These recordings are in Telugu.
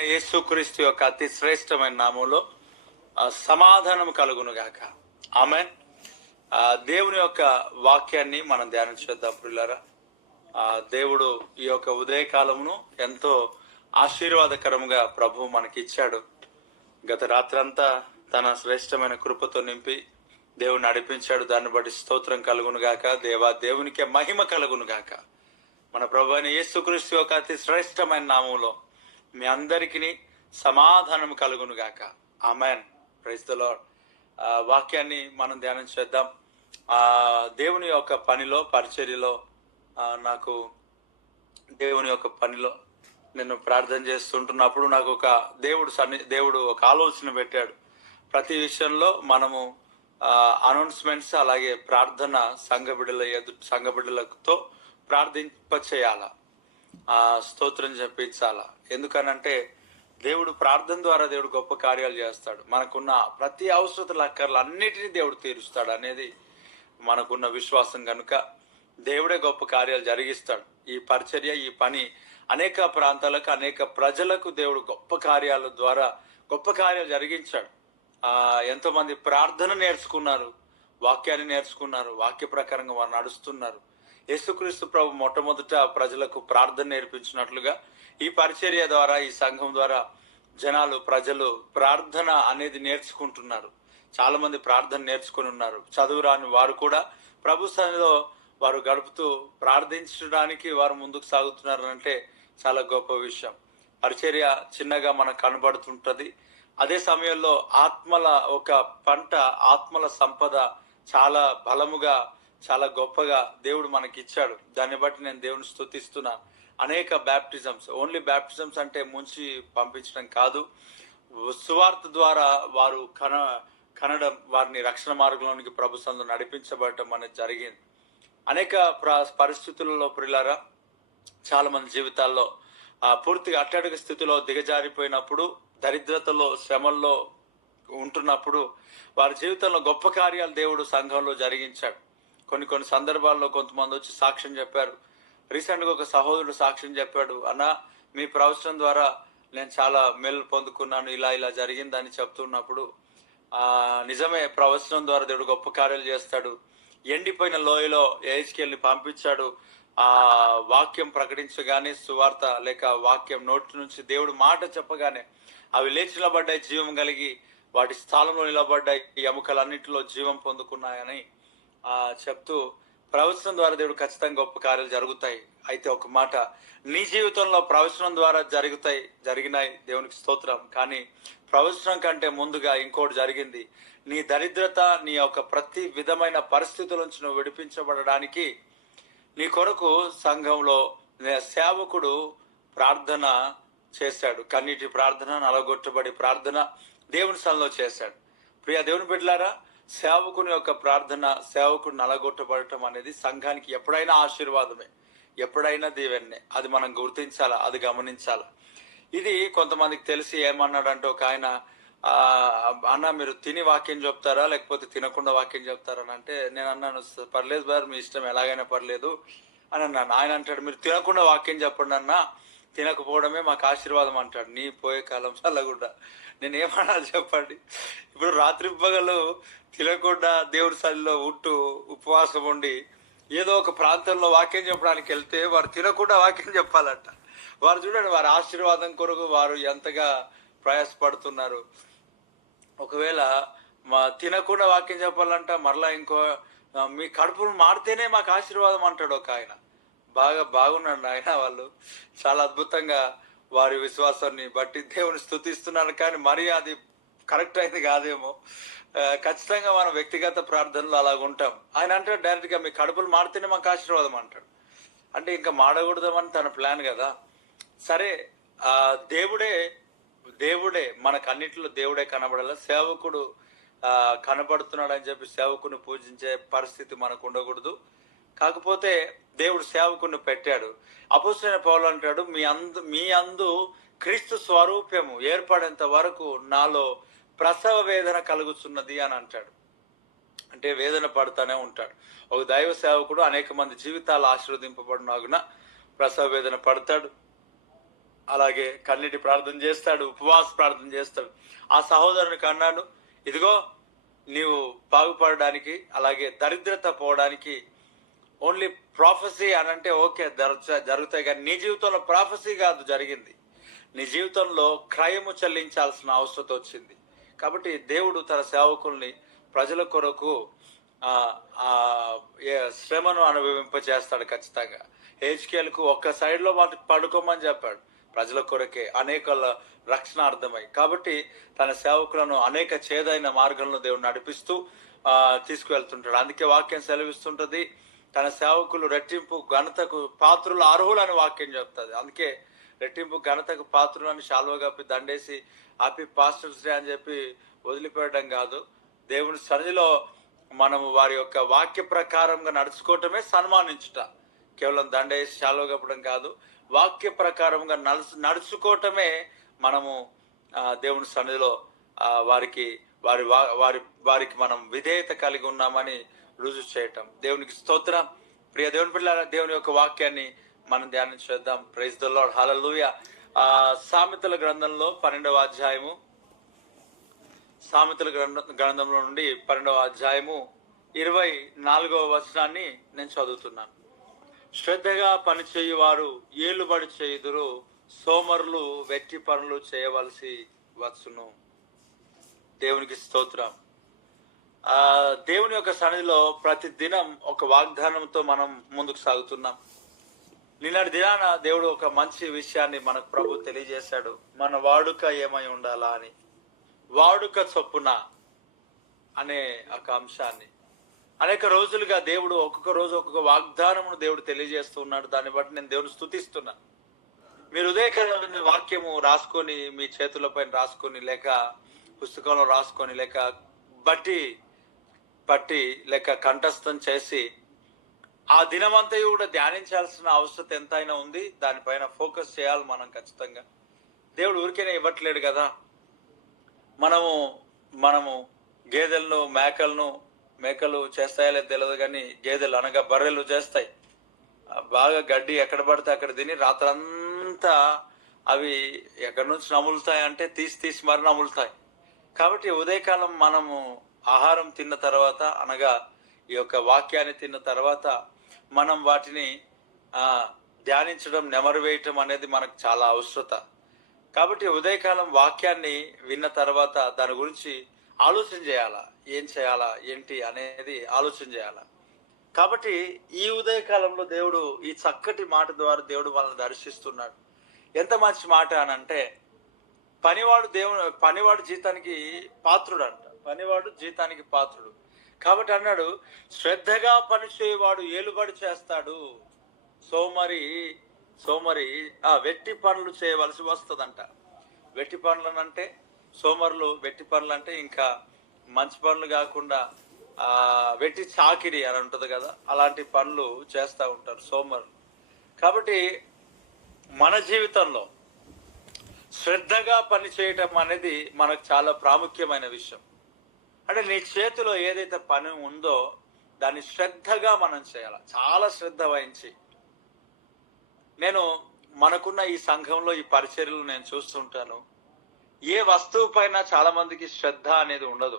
అయిన యేసుక్రీస్తు యొక్క అతి శ్రేష్టమైన నామంలో సమాధానం కలుగును గాక. ఆమేన్. దేవుని యొక్క వాక్యాన్ని మనం ధ్యానం చేద్దాం ప్రియులారా. దేవుడు ఈ యొక్క ఉదయకాలమును ఎంతో ఆశీర్వాదకరముగా ప్రభువు మనకిచ్చాడు. గత రాత్రంతా తన శ్రేష్టమైన కృపతో నింపి దేవుని నడిపించాడు. దాన్ని బట్టి స్తోత్రం కలుగును గాక. దేవునికే మహిమ కలుగును గాక. మన ప్రభు అయిన యేసుక్రీస్తు యొక్క అతి శ్రేష్టమైన నామంలో మీ అందరికీ సమాధానం కలుగును గాక. ఆమేన్. Praise the Lord. వాక్యాన్ని మనం ధ్యానం చేద్దాం. దేవుని యొక్క పనిలో, పరిచర్యలో నాకు దేవుని యొక్క పనిలో నేను ప్రార్థన చేస్తుంటున్నప్పుడు నాకు ఒక దేవుడు ఒక ఆలోచన పెట్టాడు. ప్రతి విషయంలో మనము అనౌన్స్మెంట్స్ అలాగే ప్రార్థన సంఘ బిడ్డలతో ప్రార్థింపచేయాల, స్తోత్రం చెప్పించాలా. ఎందుకనంటే దేవుడు ప్రార్థన ద్వారా దేవుడు గొప్ప కార్యాలు చేస్తాడు. మనకున్న ప్రతి అవసరతల అక్కర్లు అన్నిటినీ దేవుడు తీరుస్తాడు అనేది మనకున్న విశ్వాసం కనుక దేవుడే గొప్ప కార్యాలు జరిగిస్తాడు. ఈ పరిచర్య, ఈ పని అనేక ప్రాంతాలకు, అనేక ప్రజలకు దేవుడు గొప్ప కార్యాల ద్వారా గొప్ప కార్యాలు జరిగించాడు. ఎంతో మంది ప్రార్థన నేర్చుకున్నారు, వాక్యాన్ని నేర్చుకున్నారు, వాక్య ప్రకారంగా వారు నడుస్తున్నారు. యేసుక్రీస్తు ప్రభు మొట్టమొదట ప్రజలకు ప్రార్థన నేర్పించినట్లుగా ఈ పరిచర్య ద్వారా, ఈ సంఘం ద్వారా ప్రజలు ప్రార్థన అనేది నేర్చుకుంటున్నారు. చాలా మంది ప్రార్థన నేర్చుకుని ఉన్నారు. చదువురాని వారు కూడా ప్రభు సన్నిధిలో వారు గడుపుతూ ప్రార్థించడానికి వారు ముందుకు సాగుతున్నారు అంటే చాలా గొప్ప విషయం. పరిచర్య చిన్నగా మనకు కనబడుతుంటది. అదే సమయంలో ఆత్మల ఒక పంట, ఆత్మల సంపద చాలా బలముగా, చాలా గొప్పగా దేవుడు మనకి ఇచ్చాడు. దాన్ని బట్టి నేను దేవుని స్తుతిస్తున్నాను. అనేక బ్యాప్టిజమ్స్, ఓన్లీ బ్యాప్టిజమ్స్ అంటే ముంచి పంపించడం కాదు, సువార్త ద్వారా వారు కనడం, వారిని రక్షణ మార్గంలోనికి ప్రభు సందులో నడిపించబడటం అనేది జరిగింది. అనేక పరిస్థితులలో ప్రియులారా చాలా మంది జీవితాల్లో పూర్తిగా అట్టడుగు స్థితిలో దిగజారిపోయినప్పుడు, దరిద్రతలో, శ్రమల్లో ఉంటున్నప్పుడు వారి జీవితంలో గొప్ప కార్యాలు దేవుడు సంఘంలో జరిగించాడు. కొన్ని సందర్భాల్లో కొంతమంది వచ్చి సాక్ష్యం చెప్పారు. రీసెంట్గా ఒక సహోదరుడు సాక్ష్యం చెప్పాడు, అన్న మీ ప్రవచనం ద్వారా నేను చాలా మేలు పొందుకున్నాను, ఇలా జరిగిందని చెప్తున్నప్పుడు నిజమే, ప్రవచనం ద్వారా దేవుడు గొప్ప కార్యాలు చేస్తాడు. ఎండిపోయిన లోయలో ఏజ్కెళ్ళి పంపించాడు. వాక్యం ప్రకటించగానే, సువార్త లేక వాక్యం నోటి నుంచి దేవుడు మాట చెప్పగానే అవి లేచి నిలబడ్డాయి, జీవం కలిగి వాటి స్థలంలో నిలబడ్డాయి, ఎముకలన్నింటిలో జీవం పొందుకున్నాయని చెప్తూ ప్రవచనం ద్వారా దేవుడు ఖచ్చితంగా గొప్ప కార్యాలు జరుగుతాయి. అయితే ఒక మాట, నీ జీవితంలో ప్రవచనం ద్వారా జరిగినాయి, దేవునికి స్తోత్రం. కానీ ప్రవచనం కంటే ముందుగా ఇంకోటి జరిగింది. నీ దరిద్రత, నీ యొక్క ప్రతి విధమైన పరిస్థితుల నుంచి నువ్వు విడిపించబడడానికి నీ కొరకు సంఘంలో సేవకుడు ప్రార్థన చేశాడు. కన్నీటి ప్రార్థన, నలగొట్టబడి ప్రార్థన దేవుని సన్నిధిలో చేశాడు. ప్రియ దేవుని బిడ్డలారా, సేవకుని యొక్క ప్రార్థన, సేవకుడు నలగొట్టబడటం అనేది సంఘానికి ఎప్పుడైనా ఆశీర్వాదమే, ఎప్పుడైనా దీవెన్నే. అది మనం గుర్తించాలా, అది గమనించాలా. ఇది కొంతమందికి తెలిసి ఏమన్నాడంటే ఒక ఆయన, అన్న మీరు తిని వాక్యం చెప్తారా లేకపోతే తినకుండా వాక్యం చెప్తారా అని అంటే, నేను అన్నాను పర్లేదు బార్, మీ ఇష్టం, ఎలాగైనా పర్లేదు అని అన్నాను. ఆయన అంటాడు, మీరు తినకుండా వాక్యం చెప్పండి అన్న, తినకపోవడమే మాకు ఆశీర్వాదం అంటాడు. నీ పోయే కాలం చల్లగుడ్డా. నేను ఏమన్నా చెప్పండి, ఇప్పుడు రాత్రి పగలు తినకుండా దేవుడి సన్నిధిలో ఉపవాసం ఉండి ఏదో ఒక ప్రాంతంలో వాక్యం చెప్పడానికి వెళ్తే వారు తినకుండా వాక్యం చెప్పాలంట. వారు చూడండి, వారి ఆశీర్వాదం కొరకు వారు ఎంతగా ప్రయాసపడుతున్నారు. ఒకవేళ తినకుండా వాక్యం చెప్పాలంట, మరలా ఇంకో మీ కడుపును మారితేనే మాకు ఆశీర్వాదం అంటాడు ఒక ఆయన. బాగున్నాడు ఆయన. వాళ్ళు చాలా అద్భుతంగా వారి విశ్వాసాన్ని బట్టి దేవుని స్తుతిస్తున్నాను. కానీ మరి అది కరెక్ట్ అయింది కాదేమో. ఖచ్చితంగా మనం వ్యక్తిగత ప్రార్థనలు అలాగ ఉంటాం. ఆయన అంటాడు డైరెక్ట్గా, మీ కడుపులు మారితేనే మాకు ఆశీర్వాదం అంటాడు. అంటే ఇంకా మాడకూడదామని తన ప్లాన్ కదా. సరే, దేవుడే మనకు అన్నింటిలో దేవుడే కనబడాల. సేవకుడు కనబడుతున్నాడు అని చెప్పి సేవకుని పూజించే పరిస్థితి మనకు ఉండకూడదు. కాకపోతే దేవుడు సేవకుని పెట్టాడు. అపోస్తలుడైన పౌలు అంటాడు, మీ అందు క్రీస్తు స్వరూప్యము ఏర్పడేంత వరకు నాలో ప్రసవ వేదన కలుగుతున్నది అని అంటాడు. అంటే వేదన పడుతూనే ఉంటాడు. ఒక దైవ సేవకుడు అనేక మంది జీవితాలు ఆశీర్వదింపబడినాగున ప్రసవ వేదన పడతాడు. అలాగే కన్నీటి ప్రార్థన చేస్తాడు, ఉపవాస ప్రార్థన చేస్తాడు. ఆ సహోదరునికి అన్నాడు, ఇదిగో నీవు బాగుపడడానికి, అలాగే దరిద్రత పోవడానికి ఓన్లీ ప్రాఫెసీ అని అంటే ఓకే జరుగుతాయి, కానీ నీ జీవితంలో ప్రాఫెసీ కాదు జరిగింది, నీ జీవితంలో క్రయము చెల్లించాల్సిన అవసరం వచ్చింది. కాబట్టి దేవుడు తన సేవకుల్ని ప్రజల కొరకు శ్రమను అనుభవింపచేస్తాడు ఖచ్చితంగా. హెచ్కేఎల్కు ఒక్క సైడ్లో వాటికి పడుకోమని చెప్పాడు, ప్రజల కొరకే, అనేకల రక్షణార్థమై. కాబట్టి తన సేవకులను అనేక చేదైన మార్గంలో దేవుడు నడిపిస్తూ తీసుకువెళ్తుంటాడు. అందుకే వాక్యం సెలవిస్తుంటది, తన సేవకులు రెట్టింపు ఘనతకు పాత్రులు అర్హులని వాక్యం చెప్తుంది. అందుకే రెట్టింపు ఘనతకు పాత్రులని శాలువ కప్పి దండేసి ఆపి పాస్టర్స్ డే అని చెప్పి వదిలిపెట్టడం కాదు. దేవుని సన్నిధిలో మనము వారి యొక్క వాక్య ప్రకారంగా నడుచుకోవటమే సన్మానించుట. కేవలం దండేసి శాలువ కప్పడం కాదు, వాక్య ప్రకారంగా నడుచుకోవటమే మనము దేవుని సన్నిధిలో వారికి వారికి మనం విధేయత కలిగి ఉన్నామని రుజువు చేయటం. దేవునికి స్తోత్రం. ప్రియ దేవుని పిల్లల, దేవుని యొక్క వాక్యాన్ని మనం ధ్యానం చేద్దాం. ప్రైజ్ ది లార్డ్, హల్లెలూయా. సామెతల గ్రంథంలో 12వ అధ్యాయము, సామెతల గ్రంథంలో నుండి 12వ అధ్యాయము 24వ వచనాన్ని నేను చదువుతున్నాను. శ్రద్ధగా పనిచేయువారు ఏలుబడి చేయుదురు, సోమరులు వెట్టి పనులు చేయవలసి వచ్చును. దేవునికి స్తోత్రం. దేవుని యొక్క సన్నిధిలో ప్రతి దినం ఒక వాగ్దానంతో మనం ముందుకు సాగుతున్నాం. నిన్నటి దినాన దేవుడు ఒక మంచి విషయాన్ని మనకు ప్రభు తెలియజేశాడు, మన వాడుక ఏమై ఉండాలా అని. వాడుక చొప్పున అనే ఒక అంశాన్ని అనేక రోజులుగా దేవుడు ఒక్కొక్క రోజు ఒక్కొక్క వాగ్దానమును దేవుడు తెలియజేస్తూ ఉన్నాడు. దాన్ని బట్టి నేను దేవుని స్తుతిస్తున్నా. మీరు ఉదయకాలంలో వాక్యము రాసుకొని మీ చేతుల పైన రాసుకొని, లేక పుస్తకంలో రాసుకొని, లేక బట్టి లేక కంఠస్థం చేసి ఆ దినమంతా కూడా ధ్యానించాల్సిన అవసరం ఎంతైనా ఉంది. దానిపైన ఫోకస్ చేయాలి మనం ఖచ్చితంగా. దేవుడు ఊరికేనే ఇవ్వట్లేడు కదా. మనము గేదెలను మేకలు చేస్తాయో లేదో తెలియదు, కానీ గేదెలు అనగా బర్రెలు చేస్తాయి. బాగా గడ్డి ఎక్కడ పడితే అక్కడ తిని రాత్రంతా అవి ఎక్కడి నుంచి నములుతాయి అంటే తీసి మరి నములుతాయి. కాబట్టి ఉదయకాలం మనము ఆహారం తిన్న తర్వాత, అనగా ఈ యొక్క వాక్యాన్ని తిన్న తర్వాత మనం వాటిని ధ్యానించడం, నెమరు వేయటం అనేది మనకు చాలా అవసరత. కాబట్టి ఉదయకాలం వాక్యాన్ని విన్న తర్వాత దాని గురించి ఆలోచన చేయాలా, ఏం చేయాలా ఏంటి అనేది ఆలోచన చేయాలా. కాబట్టి ఈ ఉదయకాలంలో దేవుడు ఈ చక్కటి మాట ద్వారా దేవుడు మనల్ని దర్శిస్తున్నాడు. ఎంత మంచి మాట అని అంటే, పనివాడు జీతానికి పాత్రుడు అంట. పనివాడు జీతానికి పాత్రుడు. కాబట్టి అన్నాడు, శ్రద్ధగా పనిచేయవాడు ఏలుబడి చేస్తాడు, సోమరి వెట్టి పనులు చేయవలసి వస్తుందంట. వెట్టి పనులు అంటే సోమరులు, వెట్టి పనులు అంటే ఇంకా మంచి పనులు కాకుండా వెట్టి చాకిరి అని ఉంటుంది కదా, అలాంటి పనులు చేస్తూ ఉంటారు సోమరులు. కాబట్టి మన జీవితంలో శ్రద్ధగా పని చేయటం అనేది మనకు చాలా ప్రాముఖ్యమైన విషయం. అంటే నీ చేతిలో ఏదైతే పని ఉందో దాన్ని శ్రద్ధగా మనం చేయాలి, చాలా శ్రద్ధ వహించి. నేను మనకున్న ఈ సంఘంలో ఈ పరిచర్యలు నేను చూస్తుంటాను, ఏ వస్తువు పైన చాలా మందికి శ్రద్ధ అనేది ఉండదు.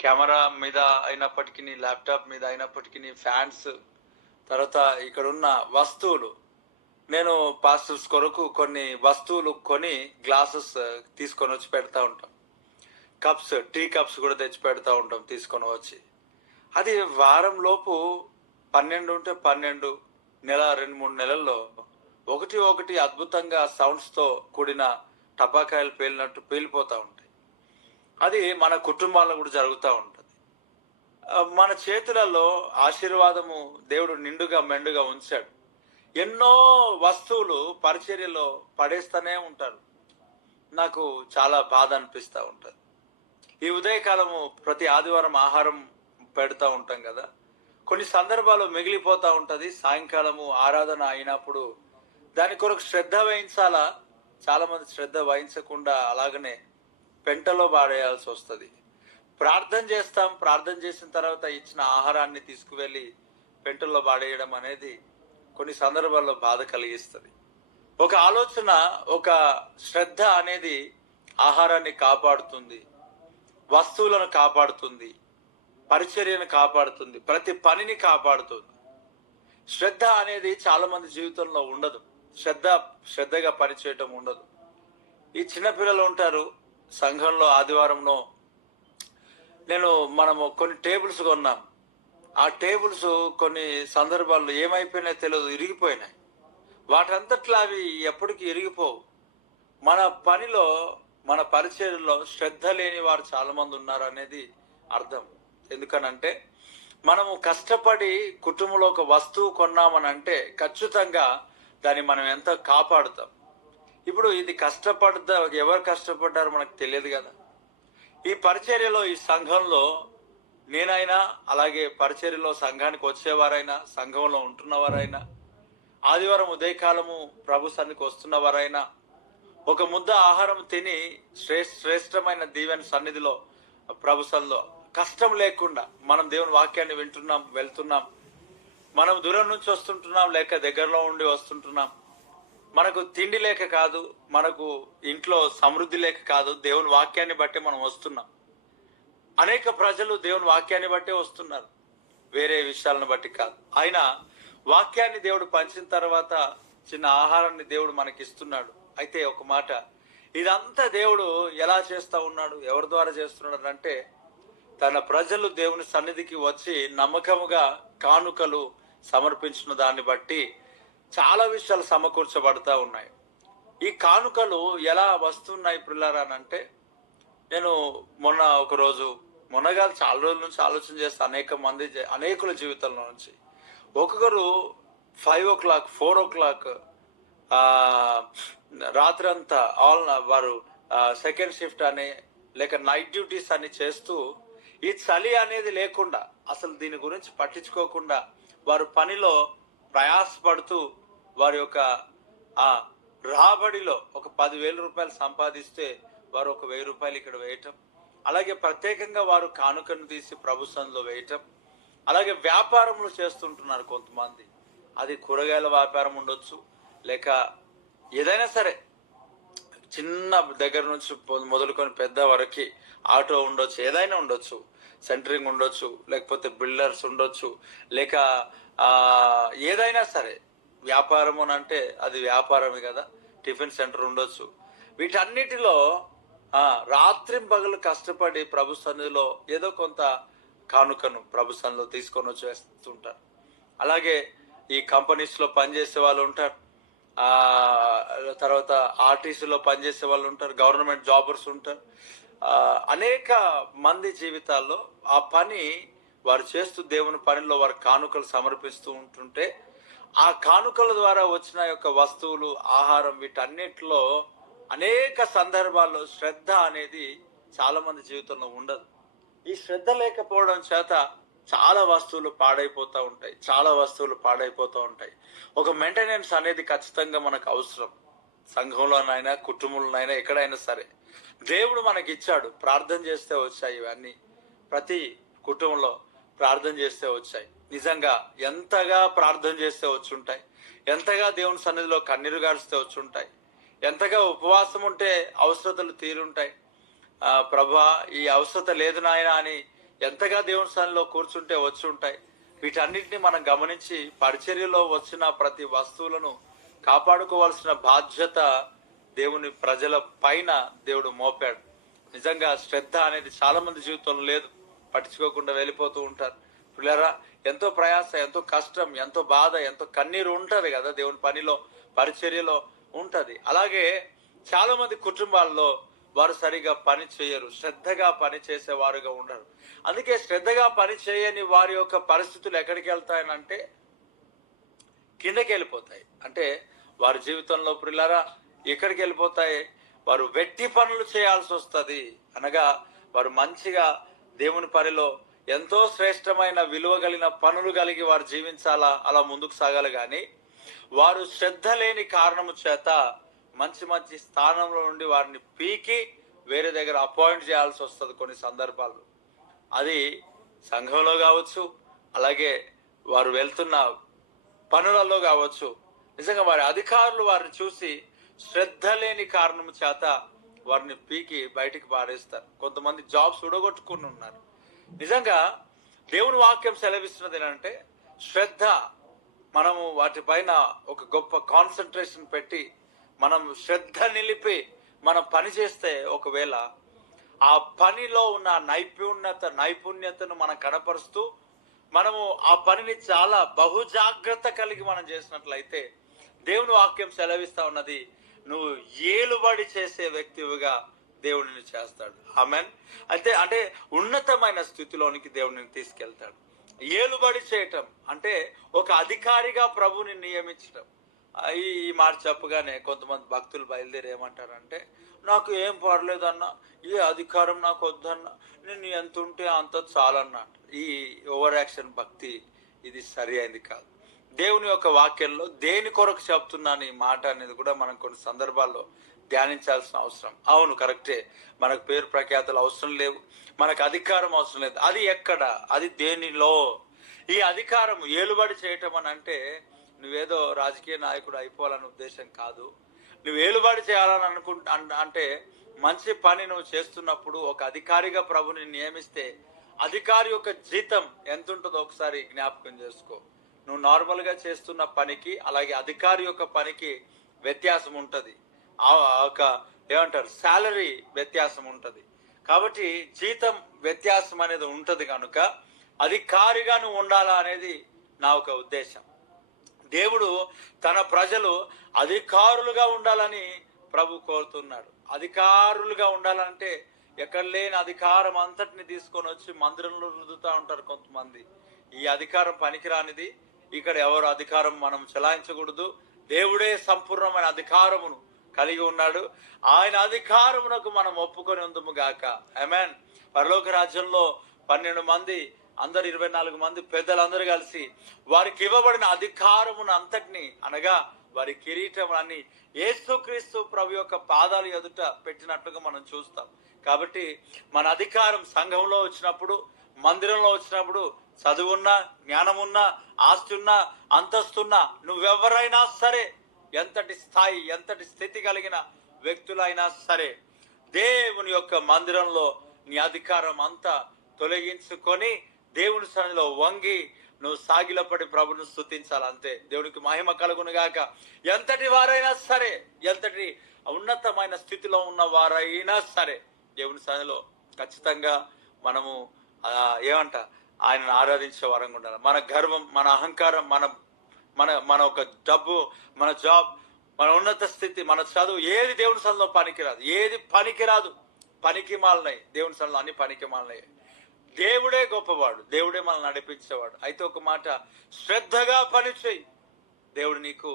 కెమెరా మీద అయినప్పటికీ, ల్యాప్టాప్ మీద అయినప్పటికీ, ఫ్యాన్స్, తర్వాత ఇక్కడున్న వస్తువులు. నేను పాస్టర్స్ కొరకు కొన్ని వస్తువులు కొని గ్లాసెస్ తీసుకొని వచ్చి పెడతా ఉంటాం. కప్స్, టీ కప్స్ కూడా తెచ్చి పెడతా ఉంటాం తీసుకొని వచ్చి. అది వారం లోపు 12 ఉంటే 12 నెల 2-3 నెలల్లో ఒకటి అద్భుతంగా సౌండ్స్తో కూడిన టపాకాయలు పేలినట్టు పేలిపోతూ ఉంటాయి. అది మన కుటుంబాల్లో కూడా జరుగుతూ ఉంటుంది. మన చేతులలో ఆశీర్వాదము దేవుడు నిండుగా మెండుగా ఉంచాడు. ఎన్నో వస్తువులు పరిచర్యలో పడేస్తూనే ఉంటారు. నాకు చాలా బాధ అనిపిస్తూ ఉంటుంది. ఈ ఉదయకాలము ప్రతి ఆదివారం ఆహారం పెడతా ఉంటాం కదా, కొన్ని సందర్భాలు మిగిలిపోతూ ఉంటుంది. సాయంకాలము ఆరాధన అయినప్పుడు దాని కొరకు శ్రద్ధ వహించాలా, చాలా మంది శ్రద్ధ వహించకుండా అలాగనే పెంటలో పాడేయాల్సి వస్తుంది. ప్రార్థన చేస్తాం, ప్రార్థన చేసిన తర్వాత ఇచ్చిన ఆహారాన్ని తీసుకువెళ్ళి పెంటల్లో పాడేయడం అనేది కొన్ని సందర్భాల్లో బాధ కలిగిస్తుంది. ఒక ఆలోచన, ఒక శ్రద్ధ అనేది ఆహారాన్ని కాపాడుతుంది, వస్తువులను కాపాడుతుంది, పరిచర్యను కాపాడుతుంది, ప్రతి పనిని కాపాడుతుంది. శ్రద్ధ అనేది చాలా మంది జీవితంలో ఉండదు. శ్రద్ధగా పనిచేయటం ఉండదు. ఈ చిన్నపిల్లలు ఉంటారు సంఘంలో. ఆదివారంలో మనము కొన్ని టేబుల్స్ కొన్నాం. ఆ టేబుల్స్ కొన్ని సందర్భాల్లో ఏమైపోయినాయో తెలియదు, ఇరిగిపోయినాయి. వాటంతట్లో అవి ఎప్పటికీ ఇరిగిపోవు. మన పనిలో, మన పరిచర్యలో శ్రద్ధ లేని వారు చాలా మంది ఉన్నారు అనేది అర్థం. ఎందుకనంటే మనము కష్టపడి కుటుంబంలో ఒక వస్తువు కొన్నామని అంటే ఖచ్చితంగా దాన్ని మనం ఎంత కాపాడుతాం. ఇప్పుడు ఇది ఎవరు కష్టపడ్డారో మనకు తెలియదు కదా. ఈ పరిచర్యలో, ఈ సంఘంలో నేనైనా, అలాగే పరిచర్యలో సంఘానికి వచ్చేవారైనా, సంఘంలో ఉంటున్నవారైనా, ఆదివారం ఉదయకాలము ప్రభు సన్నిధికి వస్తున్నవారైనా ఒక ముద్ద ఆహారం తిని శ్రేష్టమైన దీవెన సన్నిధిలో, ప్రభు సన్నిధిలో కష్టం లేకుండా మనం దేవుని వాక్యాన్ని వింటున్నాం, వెళ్తున్నాం. మనం దూరం నుంచి వస్తుంటున్నాం, లేక దగ్గరలో ఉండి వస్తుంటున్నాం. మనకు తిండి లేక కాదు, మనకు ఇంట్లో సమృద్ధి లేక కాదు, దేవుని వాక్యాన్ని బట్టి మనం వస్తున్నాం. అనేక ప్రజలు దేవుని వాక్యాన్ని బట్టే వస్తున్నారు, వేరే విషయాలను బట్టి కాదు. అయినా వాక్యాన్ని దేవుడు పంచిన తర్వాత చిన్న ఆహారాన్ని దేవుడు మనకి ఇస్తున్నాడు. అయితే ఒక మాట, ఇదంతా దేవుడు ఎలా చేస్తా ఉన్నాడు, ఎవరి ద్వారా చేస్తున్నాడు అంటే, తన ప్రజలు దేవుని సన్నిధికి వచ్చి నమ్మకముగా కానుకలు సమర్పించిన దాన్ని బట్టి చాలా విషయాలు సమకూర్చబడతా ఉన్నాయి. ఈ కానుకలు ఎలా వస్తున్నాయి పిల్లరా అంటే, నేను మొన్నగా చాలా రోజుల నుంచి ఆలోచన చేస్తే అనేకుల జీవితంలో నుంచి ఒక్కొక్కరు 5 o'clock 4 o'clock రాత్రంతా వారు సెకండ్ షిఫ్ట్ అని లేక నైట్ డ్యూటీస్ అని చేస్తూ, ఈ చలి అనేది లేకుండా, అసలు దీని గురించి పట్టించుకోకుండా వారు పనిలో ప్రయాసపడుతూ వారి యొక్క రాబడిలో ఒక 10,000 రూపాయలు సంపాదిస్తే వారు ఒక 1,000 రూపాయలు ఇక్కడ వేయటం, అలాగే ప్రత్యేకంగా వారు కానుకను తీసి ప్రభు సన్నిధిలో వేయటం, అలాగే వ్యాపారములు చేస్తుంటున్నారు కొంతమంది. అది కూరగాయల వ్యాపారం ఉండొచ్చు, లేక ఏదైనా సరే, చిన్న దగ్గర నుంచి మొదలుకొని పెద్ద వరకు ఆటో ఉండొచ్చు, ఏదైనా ఉండొచ్చు, సెంటరింగ్ ఉండొచ్చు, లేకపోతే బిల్డర్స్ ఉండొచ్చు, లేక ఏదైనా సరే వ్యాపారం అని అంటే అది వ్యాపారమే కదా. టిఫిన్ సెంటర్ ఉండొచ్చు. వీటన్నిటిలో రాత్రింపగలు కష్టపడి ప్రభు సన్నిధిలో ఏదో కొంత కానుకను ప్రభు సన్నిధిలో తీసుకొని వచ్చేస్తుంటారు. అలాగే ఈ కంపెనీస్లో పనిచేసే వాళ్ళు ఉంటారు, తర్వాత ఆర్టీసీలో పనిచేసే వాళ్ళు ఉంటారు, గవర్నమెంట్ జాబర్స్ ఉంటారు. అనేక మంది జీవితాల్లో ఆ పని వారు చేస్తూ దేవుని పనిలో వారు కానుకలు సమర్పిస్తూ ఉంటుంటే, ఆ కానుకల ద్వారా వచ్చిన యొక్క వస్తువులు, ఆహారం, వీటన్నిటిలో అనేక సందర్భాల్లో శ్రద్ధ అనేది చాలా మంది జీవితంలో ఉండదు. ఈ శ్రద్ధ లేకపోవడం చేత చాలా వస్తువులు పాడైపోతూ ఉంటాయి. ఒక మెయింటెనెన్స్ అనేది ఖచ్చితంగా మనకు అవసరం. సంఘంలోనైనా, కుటుంబంలోనైనా, ఎక్కడైనా సరే దేవుడు మనకి ఇచ్చాడు. ప్రార్థన చేస్తే వచ్చాయి ఇవన్నీ. ప్రతి కుటుంబంలో ప్రార్థన చేస్తే వచ్చాయి. నిజంగా ఎంతగా ప్రార్థన చేస్తే వచ్చుంటాయి, ఎంతగా దేవుని సన్నిధిలో కన్నీరు గారిస్తే వచ్చుంటాయి, ఎంతగా ఉపవాసం ఉంటే అవసరతలు తీరుంటాయి. ప్రభా, ఈ అవసరత లేదు నాయన అని ఎంతగా దేవుని సన్నిధిలో కూర్చుంటే వచ్చుంటాయి. వీటన్నిటిని మనం గమనించి పరిచర్యలో వచ్చిన ప్రతి వస్తువులను కాపాడుకోవాల్సిన బాధ్యత దేవుని ప్రజల పైన దేవుడు మోపాడు. నిజంగా శ్రద్ధ అనేది చాలా మంది జీవితంలో లేదు, పట్టించుకోకుండా వెళ్ళిపోతూ ఉంటారు. పిల్లరా, ఎంతో ప్రయాస, ఎంతో కష్టం, ఎంతో బాధ, ఎంతో కన్నీరు ఉంటది కదా దేవుని పనిలో, పరిచర్యలో ఉంటది. అలాగే చాలా మంది కుటుంబాల్లో వారు సరిగా పని చేయరు, శ్రద్ధగా పని చేసేవారుగా ఉండరు. అందుకే శ్రద్ధగా పని చేయని వారి యొక్క పరిస్థితులు ఎక్కడికి వెళ్తాయనంటే కిందకి వెళ్ళిపోతాయి. అంటే వారి జీవితంలో పిల్లరా ఎక్కడికి వెళ్ళిపోతాయి, వారు వెట్టి పనులు చేయాల్సి వస్తుంది. అనగా వారు మంచిగా దేవుని పనిలో ఎంతో శ్రేష్టమైన విలువ కలిగిన పనులు కలిగి వారు జీవించాలా, అలా ముందుకు సాగాలి. కానీ వారు శ్రద్ధ లేని కారణము చేత మంచి మంచి స్థానంలో నుండి వారిని పీకి వేరే దగ్గర అపాయింట్ చేయాల్సి వస్తుంది కొన్ని సందర్భాల్లో. అది సంఘంలో కావచ్చు, అలాగే వారు వెళ్తున్న పనులలో కావచ్చు. నిజంగా వారి అధికారులు వారిని చూసి శ్రద్ధ లేని కారణం చేత వారిని పీకి బయటికి పారేస్తారు. కొంతమంది జాబ్స్ ఉడగొట్టుకుని ఉన్నారు. నిజంగా దేవుని వాక్యం సెలవిస్తున్నది ఏంటంటే శ్రద్ధ, మనము వాటిపైన ఒక గొప్ప కాన్సన్ట్రేషన్ పెట్టి మనం శ్రద్ధ నిలిపి మనం పని చేస్తే ఒకవేళ ఆ పనిలో ఉన్న నైపుణ్యతను మనం కనపరుస్తూ మనము ఆ పనిని చాలా బహుజాగ్రత్త కలిగి మనం చేసినట్లయితే దేవుని వాక్యం సెలవిస్తా ఉన్నది, నువ్వు ఏలుబడి చేసే వ్యక్తివిగా దేవుడిని చేస్తాడు. ఆమెన్. అంటే ఉన్నతమైన స్థితిలోనికి దేవుడిని తీసుకెళ్తాడు. ఏలుబడి చేయటం అంటే ఒక అధికారిగా ప్రభుని నియమించటం. ఈ మాట చెప్పగానే కొంతమంది భక్తులు బయలుదేరి ఏమంటారంటే, నాకు ఏం పర్లేదన్నా, ఏ అధికారం నాకు వద్దన్నా, నేను ఎంత ఉంటే అంత చాలన్నా. ఈ ఓవర్ యాక్షన్ భక్తి ఇది సరి అయింది కాదు. దేవుని యొక్క వాక్యంలో దేని కొరకు చెప్తున్నాను ఈ మాట అనేది కూడా మనం కొన్ని సందర్భాల్లో ధ్యానించాల్సిన అవసరం. అవును, కరెక్టే, మనకు పేరు ప్రఖ్యాతులు అవసరం లేవు, మనకు అధికారం అవసరం లేదు. అది ఎక్కడ, అది దేనిలో? ఈ అధికారం ఏలుబడి చేయటం అని అంటే నువ్వేదో రాజకీయ నాయకుడు అయిపోవాలనే ఉద్దేశం కాదు. నువ్వు ఏలుబడి చేయాలని అంటే మంచి పని నువ్వు చేస్తున్నప్పుడు ఒక అధికారిగా ప్రభుని నియమిస్తే అధికారి యొక్క జీతం ఎంత ఉంటుందో ఒకసారి జ్ఞాపకం చేసుకో. నువ్వు నార్మల్గా చేస్తున్న పనికి అలాగే అధికారి యొక్క పనికి వ్యత్యాసం ఉంటుంది. ఒక ఏమంటారు, శాలరీ వ్యత్యాసం ఉంటుంది. కాబట్టి జీతం వ్యత్యాసం అనేది ఉంటుంది కనుక అధికారిగా నువ్వు ఉండాలా అనేది నా ఒక ఉద్దేశం. దేవుడు తన ప్రజలు అధికారులుగా ఉండాలని ప్రభు కోరుతున్నాడు. అధికారులుగా ఉండాలంటే ఎక్కడ లేని అధికారం అంతటిని తీసుకొని వచ్చి మందిరంలో రుద్దుతూ ఉంటారు కొంతమంది. ఈ అధికారం పనికిరానిది. ఇక్కడ ఎవరు అధికారం మనం చెలాయించకూడదు. దేవుడే సంపూర్ణమైన అధికారమును కలిగి ఉన్నాడు. ఆయన అధికారమునకు మనం ఒప్పుకొని ఉందుము గాక. ఆమేన్. పరలోక రాజ్యంలో 12 మంది, అందరు 24 మంది పెద్దలందరూ కలిసి వారికి ఇవ్వబడిన అధికారమును అంతటిని, అనగా వారి కిరీటములన్నీ యేసుక్రీస్తు ప్రభు యొక్క పాదాలు ఎదుట పెట్టినట్టుగా మనం చూస్తాం. కాబట్టి మన అధికారం సంఘంలో వచ్చినప్పుడు, మందిరంలో వచ్చినప్పుడు, చదువున్నా, జ్ఞానమున్నా, ఆస్తి ఉన్నా, అంతస్తున్నా, నువ్వెవరైనా సరే, ఎంతటి స్థాయి, ఎంతటి స్థితి కలిగిన వ్యక్తులైనా సరే, దేవుని యొక్క మందిరంలో నీ అధికారం అంతా తొలగించుకొని దేవుని సన్నిధిలో వంగి నువ్వు సాగిలపడి ప్రభును స్తుతించాలి. అంతే. దేవునికి మహిమ కలుగును గాక. ఎంతటి వారైనా సరే, ఎంతటి ఉన్నతమైన స్థితిలో ఉన్న వారైనా సరే, దేవుని సన్నిధిలో ఖచ్చితంగా మనము ఆయనను ఆరాధించే వారంగా ఉండాలి. మన గర్వం, మన అహంకారం, మన ఒక డబ్బు, మన జాబ్, మన ఉన్నత స్థితి, మన చదువు, ఏది దేవుని సన్నిధిలో పనికిరాదు. ఏది పనికిరాదు. పనికి మాలినాయి దేవుని సన్నిధిలో, అన్ని పనికి మాలినాయి. దేవుడే గొప్పవాడు, దేవుడే మనల్ని నడిపించేవాడు. అయితే ఒక మాట, శ్రద్ధగా పని చేయి. దేవుడు నీకు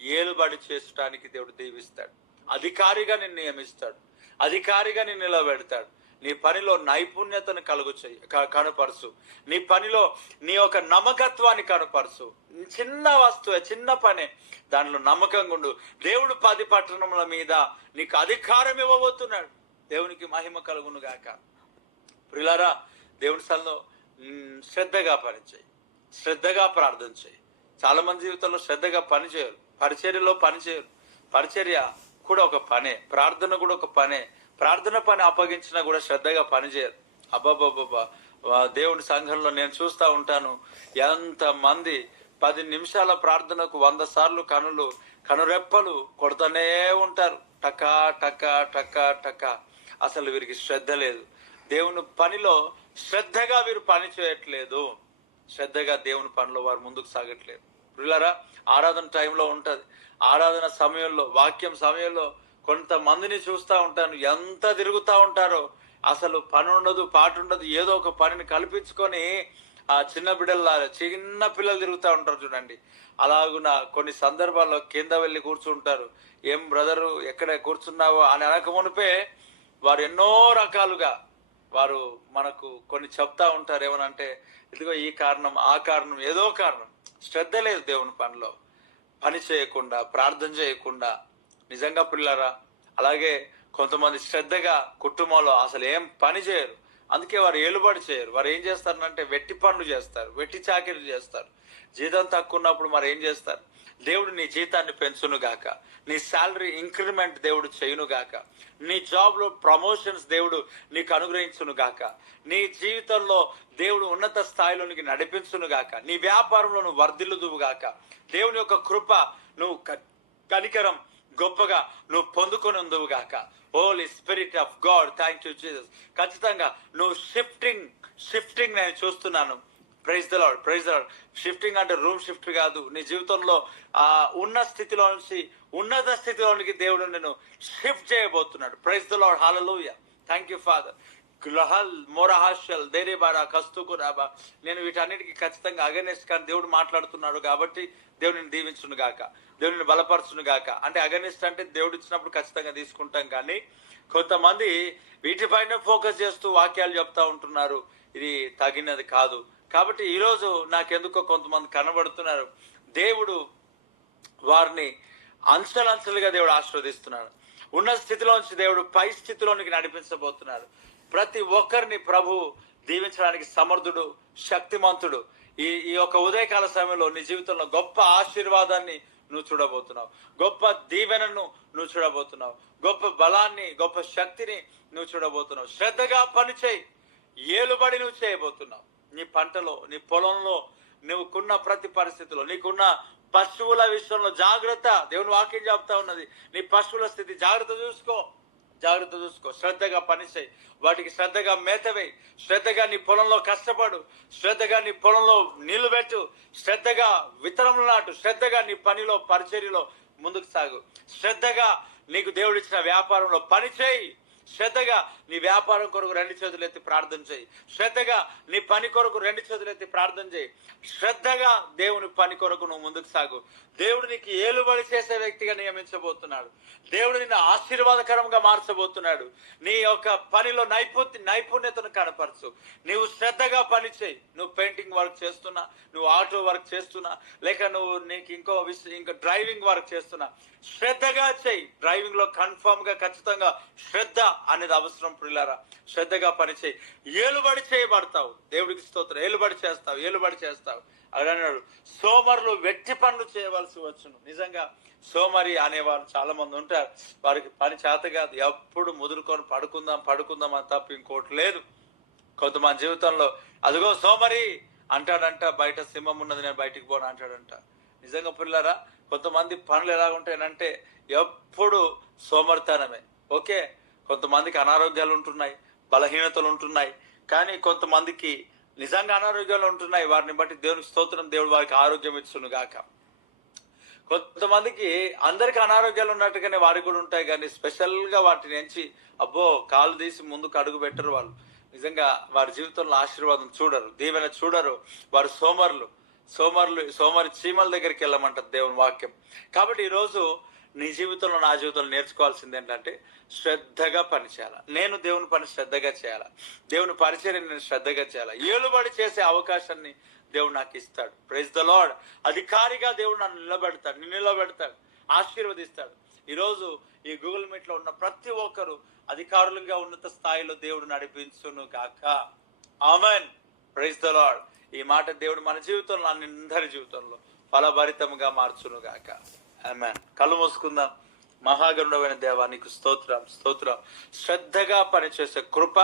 ఏలుబడి చేయడానికి దేవుడు దీవిస్తాడు. అధికారిగా నిన్ను నియమిస్తాడు, అధికారిగా నిన్ను నిలబెడతాడు. నీ పనిలో నైపుణ్యతను కనపరుచు. నీ పనిలో నీ యొక్క నమ్మకత్వాన్ని కనపరుచు. చిన్న వస్తువే, చిన్న పనే, దానిలో నమ్మకంగా ఉండు. దేవుడు 10 పట్టణముల మీద నీకు అధికారం ఇవ్వబోతున్నాడు. దేవునికి మహిమ కలుగును గాక. ప్రియులారా, దేవుని సన్నిధిలో శ్రద్ధగా పనిచేయి, శ్రద్ధగా ప్రార్థన చేయి. చాలా మంది జీవితంలో శ్రద్ధగా పని చేయరు, పరిచర్యలో పని చేయరు. పరిచర్య కూడా ఒక పనే, ప్రార్థన కూడా ఒక పనే. ప్రార్థన పని అప్పగించినా కూడా శ్రద్ధగా పని చేయరు. అబ్బాబ్బాబ్బా, దేవుని సంఘంలో నేను చూస్తూ ఉంటాను, ఎంతమంది 10 నిమిషాల ప్రార్థనకు 100 సార్లు కనురెప్పలు కొడుతూనే ఉంటారు. టకా టకా టకా టకా. అసలు వీరికి శ్రద్ధ లేదు. దేవుని పనిలో శ్రద్ధగా వీరు పని చేయట్లేదు. శ్రద్ధగా దేవుని పనిలో వారు ముందుకు సాగట్లేదు. పిల్లరా, ఆరాధన టైంలో ఉంటుంది, ఆరాధన సమయంలో, వాక్యం సమయంలో కొంతమందిని చూస్తూ ఉంటాను, ఎంత తిరుగుతూ ఉంటారో. అసలు పని ఉండదు, పాట ఉండదు, ఏదో ఒక పనిని కల్పించుకొని ఆ చిన్న పిల్లలు తిరుగుతూ ఉంటారు చూడండి. అలాగున కొన్ని సందర్భాల్లో కింద వెళ్ళి కూర్చుంటారు. ఏం బ్రదరు, ఎక్కడ కూర్చున్నావో అని అనక మునిపే వారు ఎన్నో రకాలుగా వారు మనకు కొన్ని చెప్తా ఉంటారు. ఏమనంటే, ఇదిగో ఈ కారణం, ఆ కారణం, ఏదో కారణం. శ్రద్ధ లేదు దేవుని పనిలో, పని చేయకుండా, ప్రార్థన చేయకుండా. నిజంగా పిల్లరా, అలాగే కొంతమంది శ్రద్ధగా కుటుంబంలో అసలు ఏం పని చేయరు. అందుకే వారు ఏలుబడి చేయరు. వారు ఏం చేస్తారంటే వెట్టి పనులు చేస్తారు, వెట్టి చాకిరీలు చేస్తారు. జీతం తక్కువ ఉన్నప్పుడు మరి ఏం చేస్తారు? దేవుడు నీ జీతాన్ని పెంచును గాక. నీ శాలరీ ఇంక్రిమెంట్ దేవుడు చేయును గాక. నీ జాబ్ లో ప్రమోషన్స్ దేవుడు నీకు అనుగ్రహించును గాక. నీ జీవితంలో దేవుడు ఉన్నత స్థాయిలోనికి నడిపించును గాక. నీ వ్యాపారంలో నువ్వు వర్ధిల్లుదువు గాక. దేవుని యొక్క కృప, నువ్వు కనికరం గొప్పగా నువ్వు పొందుకొని ఉందువు గాక. Holy spirit of God, thank you Jesus. ఖచ్చితంగా నువ్వు షిఫ్టింగ్ నేను చూస్తున్నాను. Praise the lord, praise the lord. Shifting అంటే రూమ్ షిఫ్ట్ కాదు. నీ జీవితంలో ఉన్న స్థితిలో నుంచి ఉన్నత స్థితిలోనికి దేవుడు నేను షిఫ్ట్ చేయబోతున్నాడు. Praise the Lord, hallelujah. Thank you Father. గ్లహల్ మోరహాషల్ దేరేబారా కస్తుకురాబా. నేను వీటన్నిటికీ ఖచ్చితంగా అగెనెస్ట్ కానీ దేవుడు మాట్లాడుతున్నాడు కాబట్టి దేవుడిని దీవించును గాక, దేవుడిని బలపరచును గాక. అంటే అగెనెస్ట్ అంటే దేవుడు ఇచ్చినప్పుడు ఖచ్చితంగా తీసుకుంటాం, కానీ కొంతమంది వీటిపైన ఫోకస్ చేస్తూ వాక్యాలు చెప్తా ఉంటున్నారు. ఇది తగినది కాదు. కాబట్టి ఈరోజు నాకెందుకో కొంతమంది కనబడుతున్నారు. దేవుడు వారిని అంచెలంచెలుగా దేవుడు ఆశీర్వదిస్తున్నాడు. ఉన్న స్థితిలోంచి దేవుడు పై స్థితిలోనికి నడిపించబోతున్నాడు. ప్రతి ఒక్కరిని ప్రభు దీవించడానికి సమర్థుడు, శక్తిమంతుడు. ఈ యొక్క ఉదయకాల సమయంలో నీ జీవితంలో గొప్ప ఆశీర్వాదాన్ని నువ్వు చూడబోతున్నావు, గొప్ప దీవెనను నువ్వు చూడబోతున్నావు, గొప్ప బలాన్ని, గొప్ప శక్తిని నువ్వు చూడబోతున్నావు. శ్రద్ధగా పనిచేయి, ఏలుబడి నువ్వు చేయబోతున్నావు. నీ పంటలో, నీ పొలంలో, నువ్వుకున్న ప్రతి పరిస్థితిలో, నీకున్న పశువుల విషయంలో జాగ్రత్త. దేవుని వాక్యం చెప్తా ఉన్నది, నీ పశువుల స్థితి జాగ్రత్త చూసుకో, జాగ్రత్త చూసుకో. శ్రద్ధగా పనిచేయి, వాటికి శ్రద్ధగా మేతవేయి, శ్రద్ధగా నీ పొలంలో కష్టపడు, శ్రద్ధగా నీ పొలంలో నీళ్లు పెట్టు, శ్రద్ధగా విత్తనములు నాటు, శ్రద్ధగా నీ పనిలో పరిచర్యలో ముందుకు సాగు, శ్రద్ధగా నీకు దేవుడిచ్చిన వ్యాపారంలో పనిచేయి, శ్రద్ధగా నీ వ్యాపారం కొరకు 2 చేతులు ఎత్తి ప్రార్థన చేయి, శ్రద్ధగా నీ పని కొరకు 2 చేతులు ఎత్తి ప్రార్థన చేయి, శ్రద్ధగా దేవుని పని కొరకు నువ్వు ముందుకు సాగు. దేవుడు నీకు ఏలుబడి చేసే వ్యక్తిగా నియమించబోతున్నాడు. దేవుడు నిన్ను ఆశీర్వాదకరంగా మార్చబోతున్నాడు. నీ యొక్క పనిలో నైపుణ్యతను కనపరచు. నీవు శ్రద్ధగా పని చేయి. నువ్వు పెయింటింగ్ వర్క్ చేస్తున్నా, నువ్వు ఆటో వర్క్ చేస్తున్నా, లేక నువ్వు నీకు ఇంకా డ్రైవింగ్ వర్క్ చేస్తున్నా, శ్రద్ధగా చేయి. డ్రైవింగ్ లో కన్ఫర్మ్ గా ఖచ్చితంగా శ్రద్ధ అనేది అవసరం ప్రియులారా. శ్రద్ధగా పని చేయి, ఏలుబడి చేయబడతావు. దేవుడికి స్తోత్రం. ఏలుబడి చేస్తావు. అన్నాడు, సోమరులు వెట్టి పనులు చేయవలసి వచ్చును. నిజంగా సోమరి అనేవాళ్ళు చాలా మంది ఉంటారు. వారికి పని చేత కాదు, ఎప్పుడు ముదురుకొని పడుకుందాం అని తప్ప ఇంకోటి లేదు. కొంతమంది జీవితంలో అదిగో సోమరి అంటాడంట, బయట సింహం ఉన్నది నేను బయటికి పోను అంటాడంట. నిజంగా పిల్లరా, కొంతమంది పనులు ఎలా ఉంటాయనంటే ఎప్పుడు సోమరితనమే. ఓకే, కొంతమందికి అనారోగ్యాలు ఉంటున్నాయి, బలహీనతలు ఉంటున్నాయి, కానీ కొంతమందికి నిజంగా అనారోగ్యాలు ఉంటున్నాయి. వారిని బట్టి దేవునికి స్తోత్రం, దేవుడు వారికి ఆరోగ్యం ఇచ్చును గాక. కొంతమందికి అందరికి అనారోగ్యాలు ఉన్నట్టుగానే వారికి కూడా ఉంటాయి, కానీ స్పెషల్ గా వాటిని ఎంచి అబ్బో కాలు తీసి ముందుకు అడుగు పెట్టరు వాళ్ళు. నిజంగా వారి జీవితంలో ఆశీర్వాదం చూడరు, దీవెన చూడరు. వారు సోమరి చీమల దగ్గరికి వెళ్ళమంటారు దేవుని వాక్యం. కాబట్టి ఈరోజు నీ జీవితంలో, నా జీవితంలో నేర్చుకోవాల్సింది ఏంటంటే శ్రద్ధగా పని చేయాలా. నేను దేవుని పని శ్రద్ధగా చేయాలా, దేవుని పరిచర్య నేను శ్రద్ధగా చేయాలా. ఏలుబడి చేసే అవకాశాన్ని దేవుడు నాకు ఇస్తాడు. Praise the lord. అధికారిగా దేవుడు నన్ను నిలబెడతాడు, ఆశీర్వదిస్తాడు. ఈరోజు ఈ గూగుల్ మీట్ లో ఉన్న ప్రతి ఒక్కరు అధికారులుగా ఉన్నత స్థాయిలో దేవుడు నడిపించును గాక. ఆమెన్. Praise the lord. ఈ మాట దేవుడు మన జీవితంలో, అందరి జీవితంలో ఫలభరితంగా మార్చును గాక. ఆమెన్. కళ్ళు మూసుకుందాం. మహాగరుడమైన దేవా, నీకు స్తోత్రం. శ్రద్ధగా పనిచేసే కృప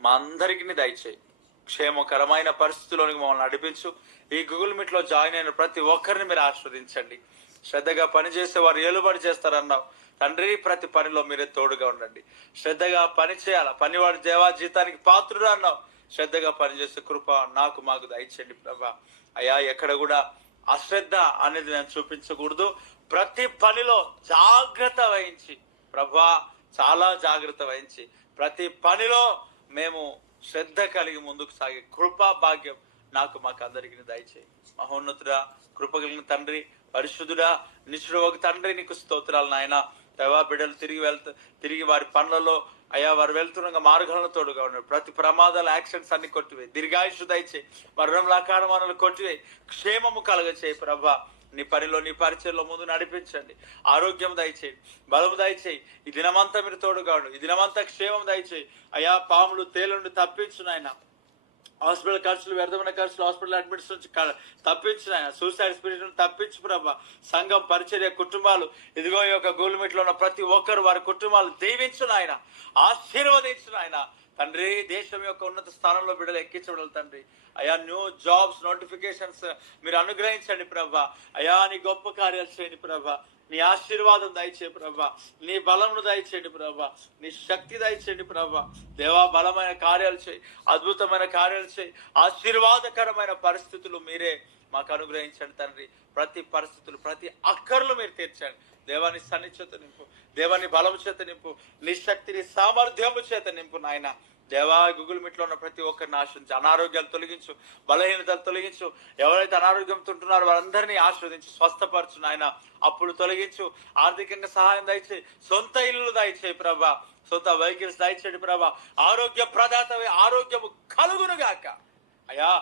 మా అందరికీ దయచేయి. క్షేమకరమైన పరిస్థితుల్లోనికి మమ్మల్ని నడిపించు. ఈ గూగుల్ మీట్ లో జాయిన్ అయిన ప్రతి ఒక్కరిని మీరు ఆస్వాదించండి. శ్రద్ధగా పనిచేసే వారు ఏలుబడి చేస్తారన్నావు తండ్రి. ప్రతి పనిలో మీరే తోడుగా ఉండండి. శ్రద్ధగా పని చేయాల, పనివాడు దేవా జీతానికి పాత్రుడు అన్నావు. శ్రద్ధగా పనిచేసే కృప మాకు దయచేయండి ప్రభా. అయ్యా, ఎక్కడ కూడా అశ్రద్ధ అనేది నేను చూపించకూడదు. ప్రతి పనిలో జాగ్రత్త వహించి ప్రభా, చాలా జాగ్రత్త వహించి ప్రతి పనిలో మేము శ్రద్ధ కలిగి ముందుకు సాగే కృపా భాగ్యం మాకు అందరికీ దయచేయి. మహోన్నతుడా, కృప కలిగిన తండ్రి, పరిశుద్ధుడా, నిత్యుడు ఒక తండ్రి, నీకు స్తోత్రాలు నాయన. దేవా, బిడ్డలు తిరిగి వారి పనులలో అయ్యా వారు వెళ్తున్న మార్గాలను తోడుగా ఉన్నారు. ప్రతి ప్రమాదాలు, యాక్సిడెంట్స్ అన్ని కొట్టివే, దీర్ఘాయుషు దయచేయి, మరణంలో అకారణమానాలు కొట్టివే, క్షేమము కలగచేయి ప్రభా. నీ పనిలో, నీ పరిచయంలో ముందు నడిపించండి. ఆరోగ్యం దయచేయండి, బలము దయచేయి. ఈ దినమంతా మీరు తోడుగా ఉండు. ఈ దినమంతా క్షేమం దయచేయి. అయా, పాములు తేలుండి తప్పించు నాయన. హాస్పిటల్ ఖర్చులు, వ్యర్థమైన ఖర్చులు, హాస్పిటల్ అడ్మిట్స్ నుంచి తప్పించిన ఆయన, సూసైడ్ స్పిరిట్ నుంచి తప్పించు ప్రభా. సంఘం, పరిచర్య, కుటుంబాలు, ఇదిగో ఈ యొక్క గూగుల్మీట్లో ఉన్న ప్రతి ఒక్కరు వారి కుటుంబాలు దీవించును ఆయన, ఆశీర్వదించును ఆయన తండ్రి. దేశం యొక్క ఉన్నత స్థానంలో బిడ్డలు ఎక్కించబడాలి తండ్రి. అయా న్యూ జాబ్స్ నోటిఫికేషన్స్ మీరు అనుగ్రహించండి ప్రభా. అయా నీ గొప్ప కార్యాలు చేయండి ప్రభా. నీ ఆశీర్వాదం దయచేయి ప్రభా. నీ బలమును దయచేయండి ప్రభా. నీ శక్తి దయచేయండి ప్రభా. దేవా బలమైన కార్యాలు చేయి, అద్భుతమైన కార్యాలు చేయి. ఆశీర్వాదకరమైన పరిస్థితులు మీరే మాకు అనుగ్రహించండి తండ్రి. ప్రతి పరిస్థితులు, ప్రతి అక్కర్లు మీరు తీర్చండి. దేవాని సన్నిచేత నింపు, దేవాని బలము చేత నింపు, నీ శక్తిని సామర్థ్యము చేత నింపు నాయన. దేవా గూగుల్మీట్లో ఉన్న ప్రతి ఒక్కరిని ఆశ్రదించు, అనారోగ్యాలు తొలగించు, బలహీనతలు తొలగించు. ఎవరైతే అనారోగ్యంతో ఉంటున్నారో వారందరినీ ఆశ్రదించు, స్వస్థపరచు నాయన. అప్పులు తొలగించు, ఆర్థికంగా సహాయం దయచేయి, సొంత ఇల్లు దయచేయి ప్రభా, సొంత వెహికల్స్ దయచేయండి ప్రభా. ఆరోగ్య ప్రదాతవే, ఆరోగ్యము కలుగునుగాక. అయా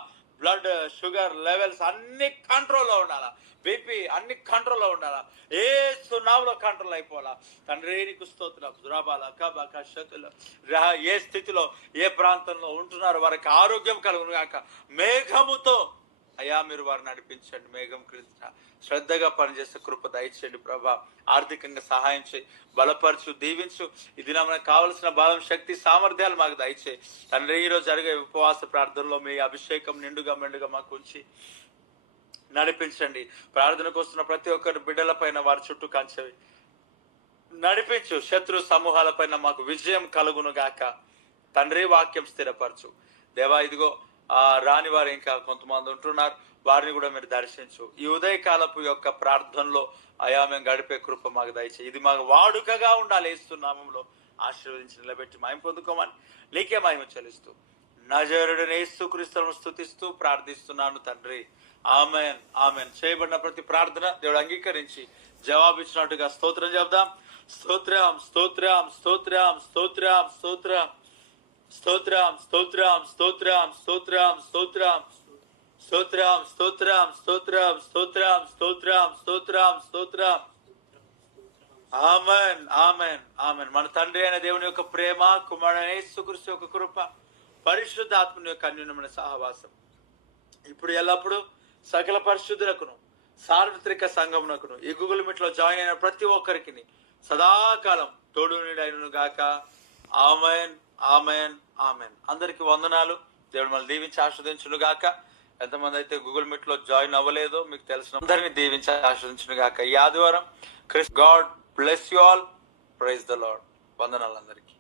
బ్లడ్ షుగర్ లెవెల్స్ అన్ని కంట్రోల్లో ఉండాలా, బీపీ అన్ని కంట్రోల్లో ఉండాలా, ఏ సున్నాములో కంట్రోల్ అయిపోవాలా తండ్రి. నీకు స్తోత్రం. దురాబాల కబాక శతులు ఏ స్థితిలో ఏ ప్రాంతంలో ఉంటున్నారో వారికి ఆరోగ్యం కలుగును గాక. మేఘముతో అయ్యా మీరు వారు నడిపించండి. మేఘం క్రింద శ్రద్ధగా పనిచేసే కృప దయచేయండి ప్రభా. ఆర్థికంగా సహాయం చేయి, బలపరచు, దీవించు. ఇది మనకు కావలసిన బలం, శక్తి, సామర్థ్యాలు మాకు దయచేయి తండ్రి. ఈరోజు జరిగే ఉపవాస ప్రార్థనలో మీ అభిషేకం నిండుగా మెండుగా మాకు ఉంచి నడిపించండి. ప్రార్థనకు వస్తున్న ప్రతి ఒక్కరి బిడ్డల పైన వారి చుట్టూ కంచెవి నడిపించు. శత్రు సమూహాల పైన మాకు విజయం కలుగును గాక తండ్రి. వాక్యం స్థిరపరచు దేవా. ఇదిగో రాని వారు ఇంకా కొంతమంది ఉంటున్నారు, వారిని కూడా మీరు దర్శించు. ఈ ఉదయకాలపు యొక్క ప్రార్థనలో అయా మేము గడిపే కృప మాకు దయచేయి. ఇది మాకు వాడుకగా ఉండాలి. యేసునామములో ఆశీర్వదించి నిలబెట్టి మహిమ పొందుకోమని నీకే మహిమ చెల్లిస్తూ నజరుడైన యేసుక్రీస్తును స్తుతిస్తూ ప్రార్థిస్తున్నాను తండ్రి. Amen, amen. చేయబడిన ప్రతి ప్రార్థన దేవుడు అంగీకరించి జవాబిచ్చినట్టుగా స్తోత్రం చెప్దాం. స్తోత్రం, స్తోత్రం, స్తోత్రం, స్తోత్రం, స్తోత్రం, స్తోత్రం, స్తోత్రం, స్తోత్రం, స్తోత్రం, స్తోత్రం, స్తోత్రం, స్తోత్రం, స్తోత్రం, స్తోత్రం, స్తోత్రం, స్తోత్రం, స్తోత్రం. Amen, amen, amen. మన తండ్రి అయిన దేవుని యొక్క ప్రేమ, కుమారుడైన యేసుక్రీస్తు యొక్క కృప, పరిశుద్ధాత్మని యొక్క అన్యోన్యమైన సహవాసం ఇప్పుడు ఎల్లప్పుడు సకల పరిశుద్ధులకును సార్వత్రిక సంఘమునకును ఈ గూగుల్మీట్లో జాయిన్ అయిన ప్రతి ఒక్కరికి సదాకాలం తోడు నీడైనను గాక. Amen, amen, amen. అందరికి వందనాలు. దేవుడు మనల్ని దీవించి ఆస్వాదించును గాక. ఎంతమంది అయితే గూగుల్మీట్లో జాయిన్ అవ్వలేదో మీకు తెలిసిన అందరినీ దీవించి ఆస్వాదించును గాక. ఈ ఆదివారం God bless you all. Praise the lord. వందనాలు అందరికీ.